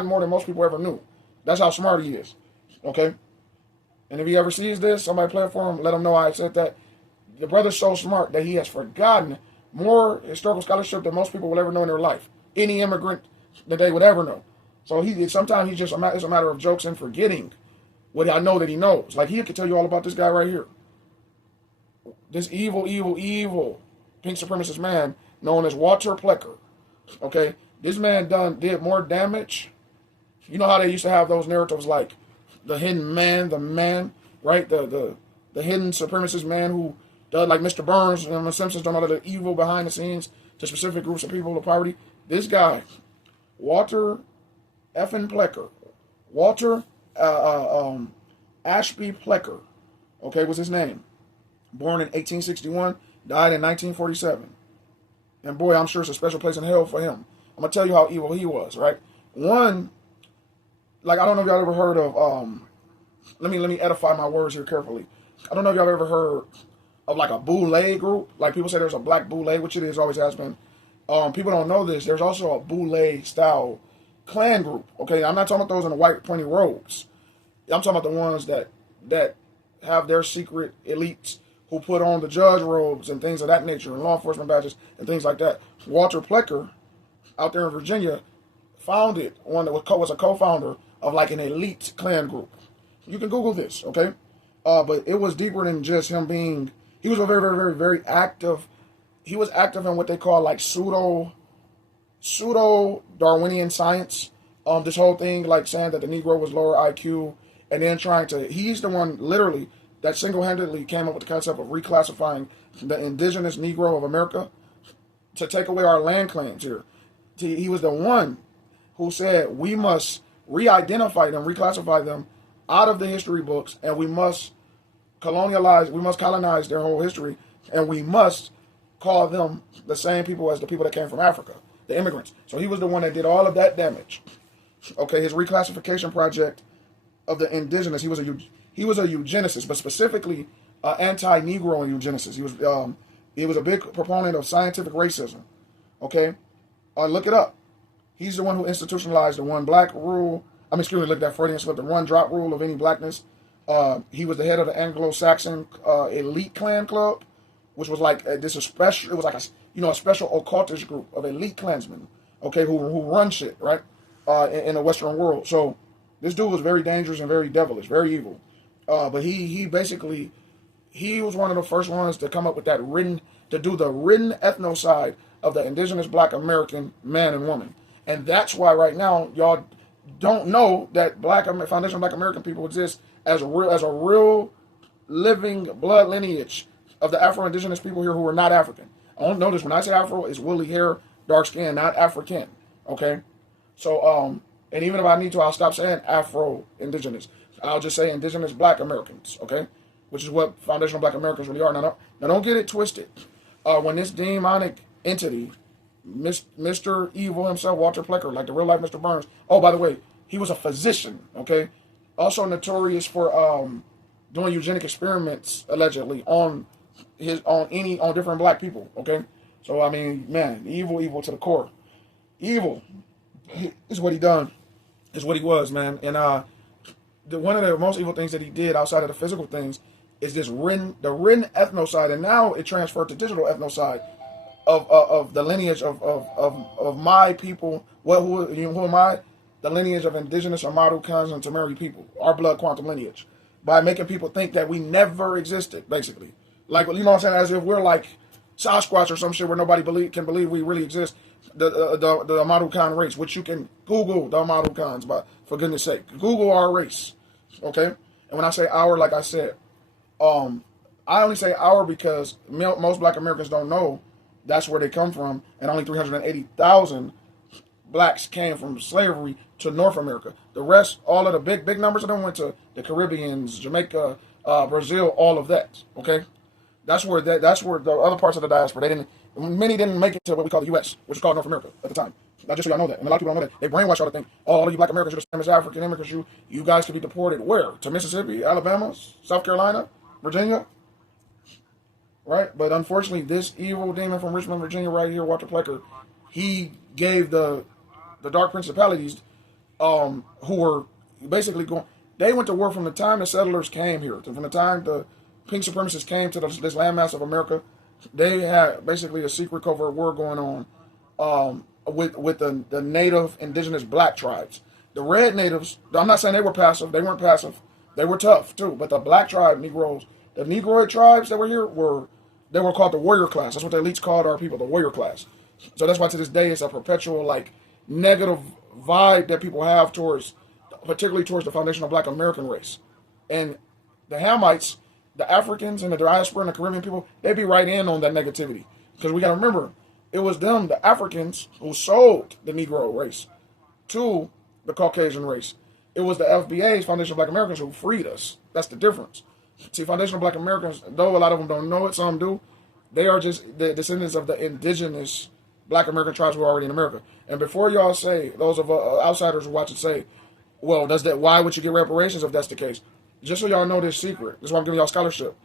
forgotten more than most people ever knew. That's how smart he is. Okay? And if he ever sees this, somebody play it for him, let him know I said that. The brother's so smart that he has forgotten more historical scholarship than most people will ever know in their life. Any immigrant that they would ever know. So sometimes it's a matter of jokes and forgetting what I know that he knows. Like he could tell you all about this guy right here. This evil, evil, evil pink supremacist man known as Walter Plecker. Okay? This man did more damage. You know how they used to have those narratives like the hidden man, the man, right? The hidden supremacist man who does, like Mr. Burns and the Simpsons, done all of the evil behind the scenes to specific groups of people of poverty. This guy, Walter effing Plecker, Walter Ashby Plecker, okay, was his name. Born in 1861, died in 1947. And boy, I'm sure it's a special place in hell for him. I'm going to tell you how evil he was, right? One, like, I don't know if y'all ever heard of, let me edify my words here carefully. I don't know if y'all ever heard of like a boule group. Like people say there's a black boule, which it is, always has been. People don't know this. There's also a boule style clan group. Okay, I'm not talking about those in the white pointy robes. I'm talking about the ones that have their secret elites who put on the judge robes and things of that nature and law enforcement badges and things like that. Walter Plecker, out there in Virginia, founded one that was a co-founder of like an elite clan group. You can Google this, okay? But it was deeper than just him being. He was a very, very, very, very active. He was active in what they call like pseudo Darwinian science. This whole thing, like saying that the Negro was lower IQ, and then he's the one literally that single-handedly came up with the concept of reclassifying the indigenous Negro of America to take away our land claims here. He was the one who said we must re-identify them, reclassify them out of the history books, and we must colonize their whole history, and we must call them the same people as the people that came from Africa, the immigrants. So he was the one that did all of that damage. Okay, his reclassification project of the indigenous, he was a eugenicist, but specifically anti-Negro eugenicist. He was a big proponent of scientific racism. Okay, look it up. He's the one who institutionalized the one black rule. Look at that Freudian slip, the one drop rule of any blackness. He was the head of the Anglo-Saxon elite clan club, which was like it was like a special occultist group of elite clansmen, okay, who run shit, right, in the Western world. So this dude was very dangerous and very devilish, very evil. But he basically was one of the first ones to come up with to do the written ethnocide of the indigenous black American man and woman. And that's why right now y'all don't know that foundational black American people exist as a real living blood lineage of the Afro-Indigenous people here who are not African. I don't notice when I say Afro, it's woolly hair, dark skin, not African. Okay? So, and even if I need to, I'll stop saying Afro-Indigenous. I'll just say indigenous black Americans, okay? Which is what foundational black Americans really are. Now don't get it twisted. When this demonic entity, Mr. Evil himself, Walter Plecker, like the real life Mr. Burns. Oh, by the way, he was a physician, okay? Also notorious for doing eugenic experiments, allegedly, on different black people, okay? So, I mean, man, evil to the core. Evil is what he done, is what he was, man. And one of the most evil things that he did outside of the physical things is the written ethnocide, and now it transferred to digital ethnocide of the lineage of my people. Who am I? The lineage of indigenous Amadu Khans and Tamari people, our blood quantum lineage, by making people think that we never existed, basically. Like, you know what I'm saying? As if we're like Sasquatch or some shit where nobody can believe we really exist. The Amadu Khan race, which you can Google the Amadu Khans, for goodness sake. Google our race, okay? And when I say our, like I said, I only say our because most black Americans don't know that's where they come from, and only 380,000 blacks came from slavery to North America. The rest, all of the big numbers of them went to the Caribbeans, Jamaica, Brazil, all of that. Okay, that's where the other parts of the diaspora many didn't make it to what we call the U.S., which was called North America at the time. Not just so y'all know that, and a lot of people don't know that. They brainwash y'all to think, all of you black Americans are the same as African immigrants. You guys could be deported where? To Mississippi, Alabama, South Carolina, Virginia, right? But unfortunately, this evil demon from Richmond, Virginia, right here, Walter Plecker, he gave the dark principalities who were basically going. They went to war from the time the settlers came here, from the time the pink supremacists came to this landmass of America. They had basically a secret covert war going on with the native indigenous black tribes. The red natives, I'm not saying they were passive. They weren't passive. They were tough too. But the black tribe Negroes, the Negroid tribes that were here they were called the warrior class. That's what the elites called our people, the warrior class. So that's why to this day it's a perpetual like negative vibe that people have towards, particularly towards the foundational black American race. And the Hamites, the Africans and the diaspora and the Caribbean people, they be right in on that negativity. Because we got to remember, it was them, the Africans, who sold the Negro race to the Caucasian race. It was the FBA's, Foundational Black Americans, who freed us. That's the difference. See, Foundational Black Americans, though a lot of them don't know it, some do, they are just the descendants of the indigenous Black American tribes who are already in America. And before y'all say, those of outsiders who watch it say, well, why would you get reparations if that's the case? Just so y'all know this secret. That's why I'm giving y'all scholarship.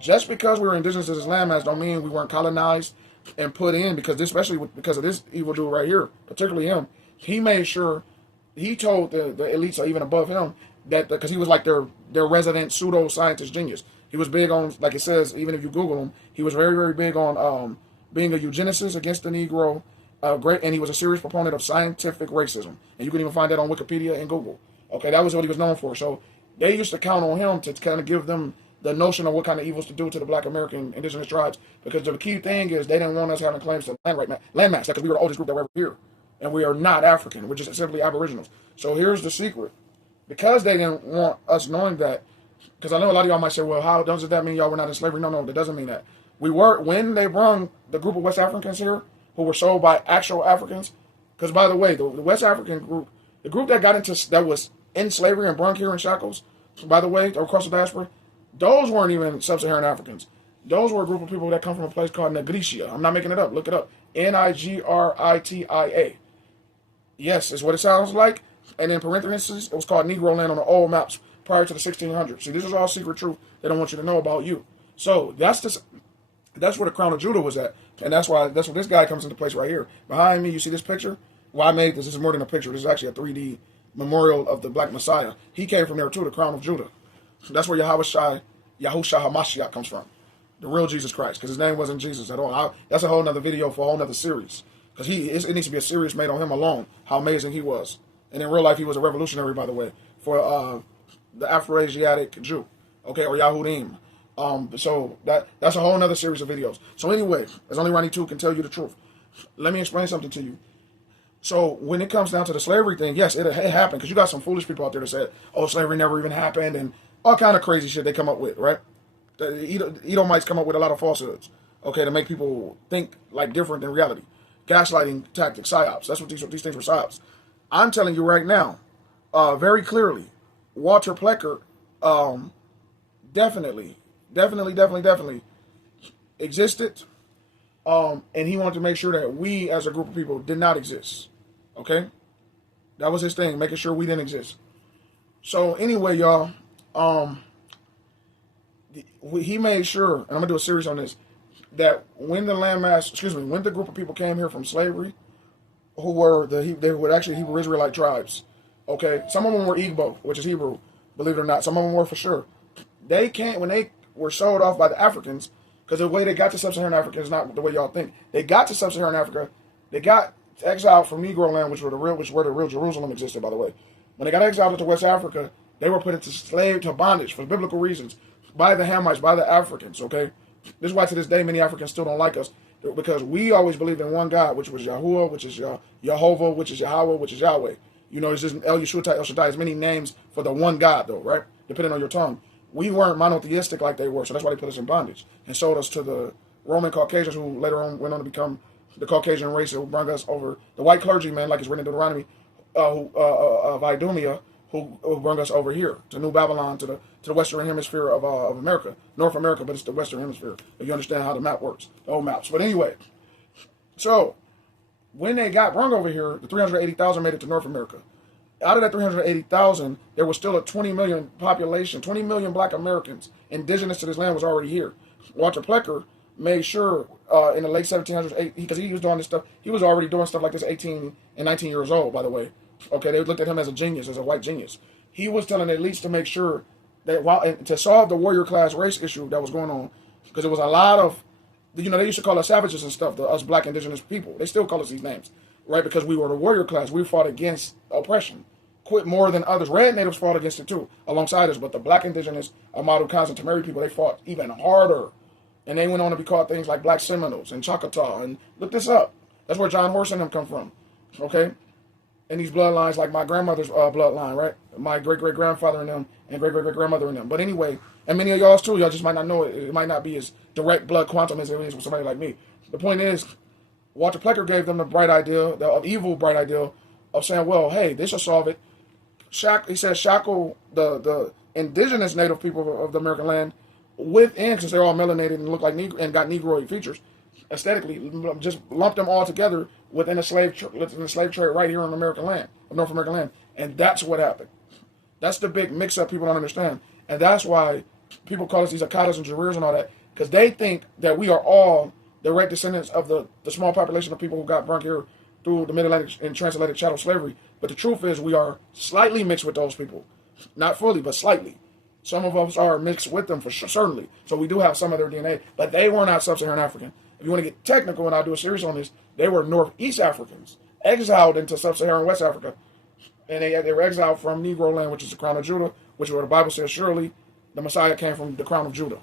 Just because we were indigenous to this landmass don't mean we weren't colonized and put in, because especially because of this evil dude right here, particularly him, he made sure, he told the elites or even above him that, because he was like their resident pseudo-scientist genius. He was big on, like it says, even if you Google him, he was very, very big on being a eugenicist against the Negro, and he was a serious proponent of scientific racism. And you can even find that on Wikipedia and Google. Okay, that was what he was known for. So they used to count on him to kind of give them the notion of what kind of evils to do to the Black American indigenous tribes. Because the key thing is they didn't want us having claims to landmass, because we were the oldest group that were ever here. And we are not African. We're just simply aboriginals. So here's the secret. Because they didn't want us knowing that, because I know a lot of y'all might say, well, how does that mean y'all were not in slavery? No, that doesn't mean that. We were, when they brung the group of West Africans here, who were sold by actual Africans, because by the way, the West African group, the group that was in slavery and brung here in shackles, by the way, across the diaspora, those weren't even sub-Saharan Africans. Those were a group of people that come from a place called Negritia. I'm not making it up. Look it up. Nigrita. Yes, it's what it sounds like. And in parentheses, it was called Negro land on the old maps prior to the 1600s. See, this is all secret truth they don't want you to know about you. So that's where the crown of Judah was at. And that's where this guy comes into place right here. Behind me, you see this picture? Well, I made this. This is more than a picture. This is actually a 3D memorial of the Black Messiah. He came from there too, the crown of Judah. So that's where Yahushua HaMashiach comes from. The real Jesus Christ. Because his name wasn't Jesus at all. That's a whole other video for a whole other series. Because it needs to be a series made on him alone. How amazing he was. And in real life, he was a revolutionary, by the way, for the Afro-Asiatic Jew. Okay, or Yahudim. So that's a whole other series of videos. So anyway, as only Ronnie 2 can tell you the truth. Let me explain something to you. So when it comes down to the slavery thing, yes, it happened. Because you got some foolish people out there that said, oh, slavery never even happened. And all kind of crazy shit they come up with, right? The Edomites come up with a lot of falsehoods, okay, to make people think like different than reality. Gaslighting tactics, psyops. That's what these things were, psyops. I'm telling you right now, very clearly, Walter Plecker definitely existed, and he wanted to make sure that we as a group of people did not exist. Okay? That was his thing, making sure we didn't exist. So anyway, y'all, he made sure, and I'm going to do a series on this, that when when the group of people came here from slavery, who were they were actually Hebrew Israelite tribes. Okay, some of them were Igbo, which is Hebrew, believe it or not. Some of them were for sure. They came when they were sold off by the Africans, because the way they got to sub-Saharan Africa is not the way y'all think. They got to sub-Saharan Africa. They got exiled from Negro land, which where the real Jerusalem existed, by the way. When they got exiled to West Africa, they were put into bondage for biblical reasons by the Hamites, by the Africans. Okay, this is why to this day many Africans still don't like us, because we always believed in one God, which was Yahuwah, which is Jehovah, which is Yahweh, which is Yahweh. You know, it's just El Yeshua, El Shaddai. There's many names for the one God, though, right? Depending on your tongue. We weren't monotheistic like they were, so that's why they put us in bondage and sold us to the Roman Caucasians, who later on went on to become the Caucasian race, who brought us over, the white clergymen, like it's written in Deuteronomy, of Idumea, who brought us over here to New Babylon, to the Western Hemisphere of America, North America, but it's the Western Hemisphere. If you understand how the map works, the old maps. But anyway, so when they got brought over here, the 380,000 made it to North America. Out of that 380,000, there was still a 20 million population, 20 million Black Americans indigenous to this land was already here. Walter Plecker made sure in the late 1700s, because he was doing this stuff, he was already doing stuff like this 18 and 19 years old, by the way. Okay, they looked at him as a genius, as a white genius. He was telling elites to make sure that to solve the warrior class race issue that was going on, because it was a lot of, they used to call us savages and stuff, us black indigenous people. They still call us these names, right? Because we were the warrior class. We fought against oppression, quit more than others. Red natives fought against it too, alongside us. But the black indigenous, Amadu Khans and Tamari people, they fought even harder. And they went on to be called things like Black Seminoles and Choctaw. And look this up. That's where John Horse and them come from. Okay? And these bloodlines, like my grandmother's bloodline, right? My great-great-grandfather and them, and great-great-great-grandmother and them. But anyway, and many of y'all's too, y'all just might not know it. It might not be as direct blood quantum as it is with somebody like me. The point is, Walter Plecker gave them the bright idea, the evil bright idea, of saying, well, hey, this will solve it. He said shackle the indigenous native people of the American land within, because they're all melanated and look like Negro and got Negroid features aesthetically, just lump them all together within the slave trade right here on American land, North American land. And that's what happened. That's the big mix-up people don't understand. And that's why people call us these Akatas and Jarirs and all that, because they think that we are all direct descendants of the small population of people who got burnt here through the Mid-Atlantic and Transatlantic chattel slavery. But the truth is we are slightly mixed with those people. Not fully, but slightly. Some of us are mixed with them for sure, certainly. So we do have some of their DNA, but they were not sub-Saharan African. If you want to get technical, and I'll do a series on this, they were Northeast Africans, exiled into sub-Saharan West Africa. And they were exiled from Negro land, which is the crown of Judah, which is where the Bible says surely the Messiah came from the crown of Judah.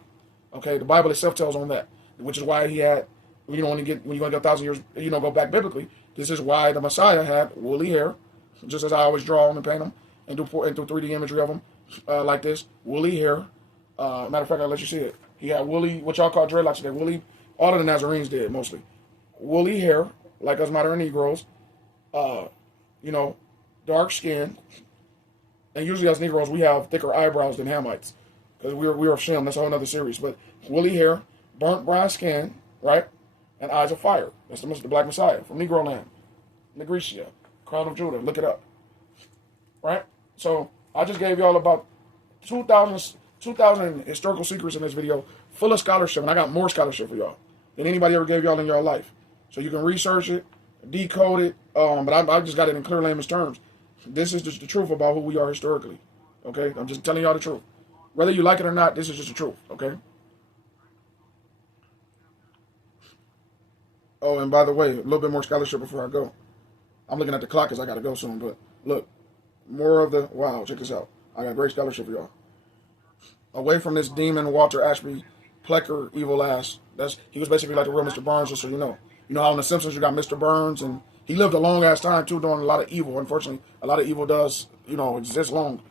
Okay, the Bible itself tells on that, which is why he had, when you're going to get 1,000 years, go back biblically, this is why the Messiah had woolly hair, just as I always draw them and paint them and do 3D imagery of them like this, woolly hair. Matter of fact, I'll let you see it. He had woolly, what y'all call dreadlocks today, woolly, all of the Nazarenes did mostly. Woolly hair, like us modern Negroes, dark skin, and usually us Negroes, we have thicker eyebrows than Hamites, because we're of Shem, that's a whole other series, but woolly hair, burnt brown skin, right, and eyes of fire. That's the Black Messiah from Negro land, Negritia, crown of Judah, look it up, right? So I just gave y'all about 2,000 historical secrets in this video, full of scholarship, and I got more scholarship for y'all than anybody ever gave y'all in your life. So you can research it, decode it, but I just got it in clear layman's terms. This is just the truth about who we are historically, okay? I'm just telling y'all the truth. Whether you like it or not, this is just the truth, okay? Oh, and by the way, a little bit more scholarship before I go. I'm looking at the clock because I got to go soon, but look, more of the, wow, check this out. I got great scholarship for y'all. Away from this demon, Walter Ashby, Plecker, evil ass. He was basically like the real Mr. Burns, just so you know. You know how in The Simpsons you got Mr. Burns, and he lived a long ass time too, doing a lot of evil. Unfortunately, a lot of evil does, exist long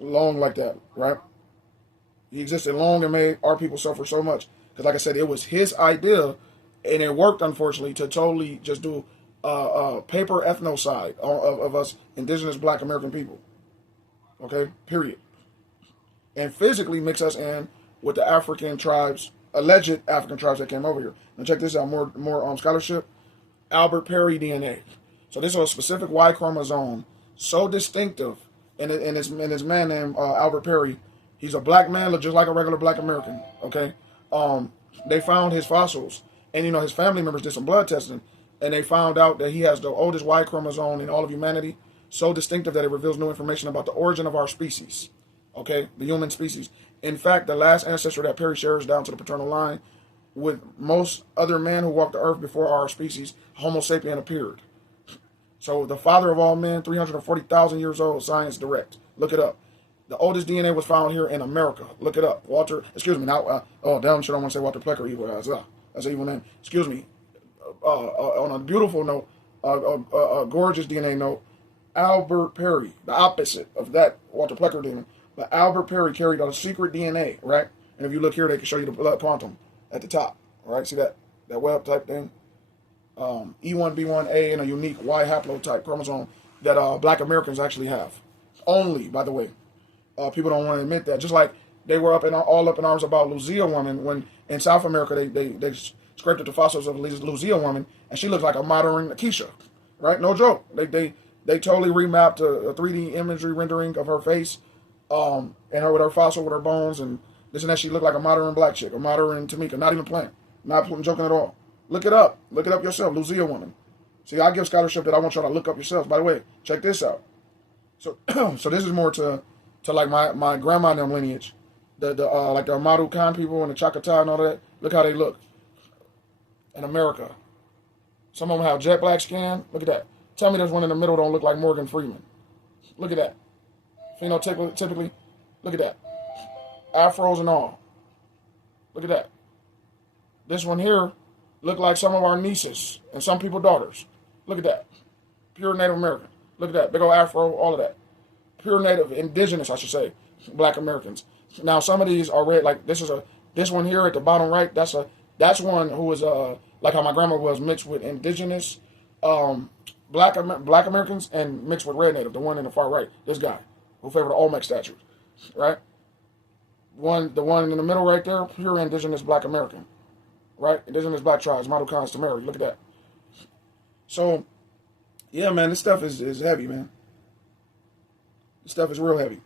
like that, right? He existed long and made our people suffer so much. Because like I said, it was his idea, and it worked, unfortunately, to totally just do paper ethnocide of us indigenous Black American people. Okay, period. And physically mix us in with the African tribes, alleged African tribes that came over here. Now check this out, more scholarship. Albert Perry DNA. So this is a specific Y chromosome, so distinctive, and this man named Albert Perry. He's a black man, look just like a regular Black American. Okay, they found his fossils, and his family members did some blood testing, and they found out that he has the oldest Y chromosome in all of humanity, so distinctive that it reveals new information about the origin of our species. Okay, the human species. In fact, the last ancestor that Perry shares down to the paternal line with most other men who walked the earth before our species, Homo sapien appeared. So the father of all men, 340,000 years old, science direct. Look it up. The oldest DNA was found here in America. Look it up. Walter, excuse me, now, damn sure I want to say Walter Plecker, evil ass. That's an evil name. Excuse me. On a beautiful note, a gorgeous DNA note, Albert Perry, the opposite of that Walter Plecker demon. But Albert Perry carried a secret DNA, right? And if you look here, they can show you the blood quantum at the top, right? See that web type thing? E1B1A and a unique Y haplotype chromosome that Black Americans actually have. Only, by the way. People don't want to admit that. Just like they were all up in arms about Lucia woman when in South America they scraped up the fossils of Lucia woman, and she looks like a modern Keisha, right? No joke. They totally remapped a 3D imagery rendering of her face, and her with her fossil with her bones and this and that. She looked like a modern Black chick, a modern Tamika. Not even playing. Not joking at all. Look it up. Look it up yourself. Lucia woman. See, I give scholarship that I want y'all to look up yourselves. By the way, check this out. So, so this is more to like my grandma and them lineage, the like the Amadu Khan people and the Choctaw and all that. Look how they look in America. Some of them have jet black skin. Look at that. Tell me there's one in the middle don't look like Morgan Freeman. Look at that. Phenotypically, look at that. Afros and all. Look at that. This one here look like some of our nieces and some people's daughters. Look at that. Pure Native American. Look at that. Big old afro, all of that. Pure Native, indigenous, I should say, Black Americans. Now, some of these are red. Like this one here at the bottom right. That's one who was like how my grandma was mixed with indigenous Black Americans and mixed with red Native. The one in the far right. This guy who favored the Olmec statue, right? The one in the middle right there, pure indigenous Black American, right? Indigenous Black tribes, Madu Khan's to marry. Look at that. So, yeah, man, this stuff is heavy, man. This stuff is real heavy.